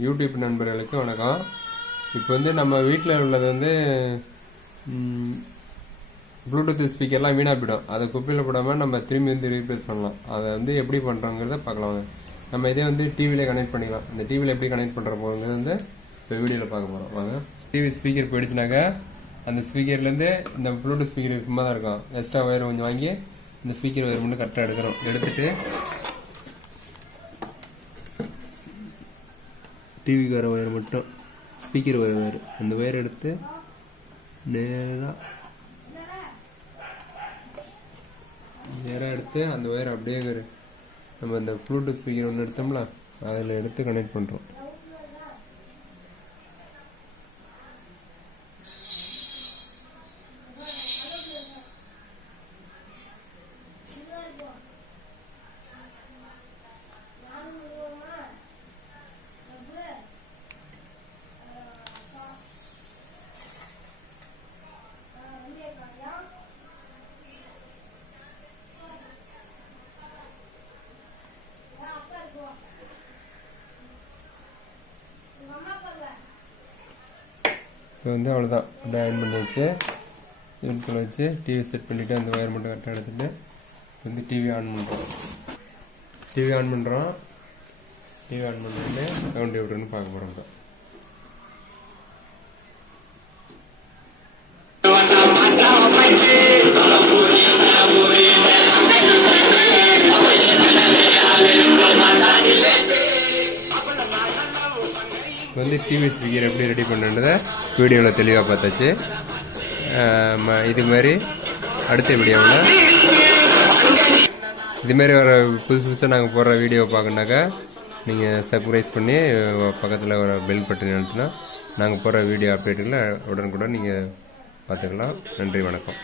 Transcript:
YouTube நண்பர்களுக்கு வணக்கம். இப்போ வந்து நம்ம வீட்டில் உள்ளது வந்து ப்ளூடூத் ஸ்பீக்கர்லாம் வீணாக போயிடும். அதை குப்பையில் போடாமல் நம்ம திரும்பி வந்து ரீப்ளேஸ் பண்ணலாம். அதை வந்து எப்படி பண்ணுறோங்கிறத பார்க்கலாம். நம்ம இதே வந்து டிவியில் கனெக்ட் பண்ணிக்கலாம். இந்த டிவியில் எப்படி கனெக்ட் பண்ணுற போகிறது வந்து இப்போ வீடியோவில் பார்க்க போகிறோம். வாங்க. டிவி ஸ்பீக்கர் போயிடுச்சுனாக்கா அந்த ஸ்பீக்கர்லேருந்து இந்த ப்ளூடூத் ஸ்பீக்கர் சும்மா தான் இருக்கும். எக்ஸ்ட்ரா ஒயர் கொஞ்சம் வாங்கி இந்த ஸ்பீக்கர் ஒயர் மட்டும் கரெக்டாக எடுக்கிறோம். எடுத்துட்டு டிவிக்கு வர ஒயர் மட்டும் ஸ்பீக்கர் ஒயர் அந்த ஒயர் எடுத்து நேராக எடுத்து அந்த ஒயர் அப்படியே நம்ம இந்த ப்ளூடூத் ஸ்பீக்கர் ஒன்று எடுத்தோம்ல அதில் எடுத்து கனெக்ட் பண்ணுறோம். இப்போ வந்து அவ்வளோதான். அப்படியே ஆன் பண்ணி வச்சு யூனிட்டில் வச்சு டிவி செட் பண்ணிவிட்டு அந்த ஒயர் மட்டும் கரெக்டாக எடுத்துகிட்டு வந்து டிவி ஆன் பண்ணுறோம். டிவி ஆன் பண்ணுறோம். டிவி ஆன் பண்ணிட்டு கவுண்ட் எப்படின்னு பார்க்க போகிறோம். வந்து டிவி ஸ்பீக்கர் எப்படி ரெடி பண்ணுறதை வீடியோவில் தெளிவாக பார்த்தாச்சு. இது மாதிரி அடுத்த வீடியோவில் இதுமாரி வர புதுசாக நாங்கள் போடுற வீடியோ பார்க்கணுனாக்கா நீங்கள் சப்ஸ்கிரைப் பண்ணி பக்கத்தில் வர பெல் பட்டன் அழுத்தினா நாங்கள் போடுற வீடியோ அப்டேட்டுகளை உடனுக்குடன் நீங்கள் பார்த்துக்கலாம். நன்றி, வணக்கம்.